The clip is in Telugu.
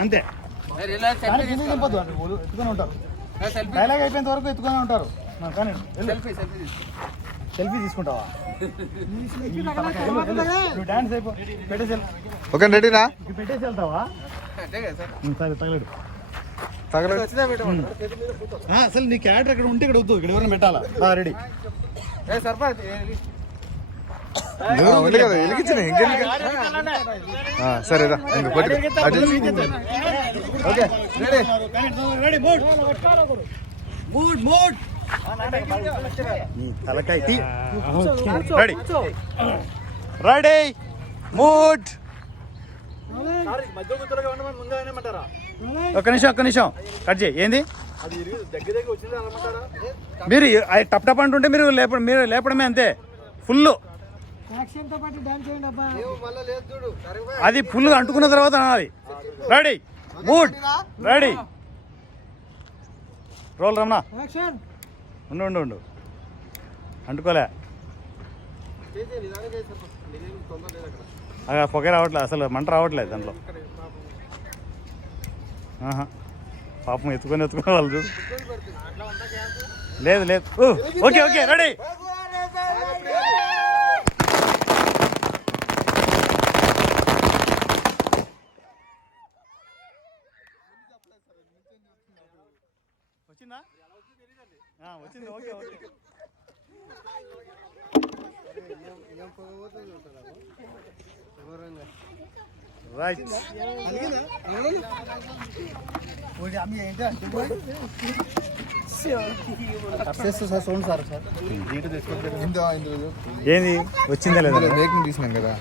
అంతే. అంటే వాళ్ళు ఎత్తుకొని ఉంటారు. డైలాగ్ అయిపోయేంత వరకు ఎత్తుకొని ఉంటారు. కానీ సెల్ఫీ తీసుకుంటావా. నువ్వు డాన్స్ అయిపో పెట్టేసి. ఓకే రెడీనా పెట్టేసి వెళ్తావా? సరే. తగలడు. అసలు నీ క్యారెక్టర్ ఇక్కడ ఉంటే ఇక్కడ వద్దు. ఇక్కడ ఎవరైనా పెట్టాలా? రెడీ. ఉంది కదా వెలిగించిన సరేరా ఇంక ఓకే రెడీ. మూడ్. మూడ్ మూడ్. ఈ తలకాయ తీ. రెడీ. Ready mood. ఒక్క నిమిషం ఒక్క నిమిషం. కట్ చేయి. ఏంది? మీరు అది టప్ టప్ అంటుంటే మీరు లేప మీరు లేపడమే అంతే. ఫుల్ అది ఫుల్ అంటుకున్న తర్వాత అనాలి. Ready mood ready roll Ramana. Action. ఉండు ఉండు ఉండు. అంటుకోలే. అలా పొగ రావట్లేదు అసలు మంట రావట్లేదు దాంట్లో. ఆహా. పాపం ఎత్తుకొని ఎత్తుకొని వాళ్ళు చూడు. లేదు లేదు. Okay okay ready. వచ్చిందా? ఆ, వచ్చింది. Okay okay. రైట్. ఇందులో ఇందులో ఏంది? వచ్చిందా లేదా? మేకింగ్ తీసినాం కదా.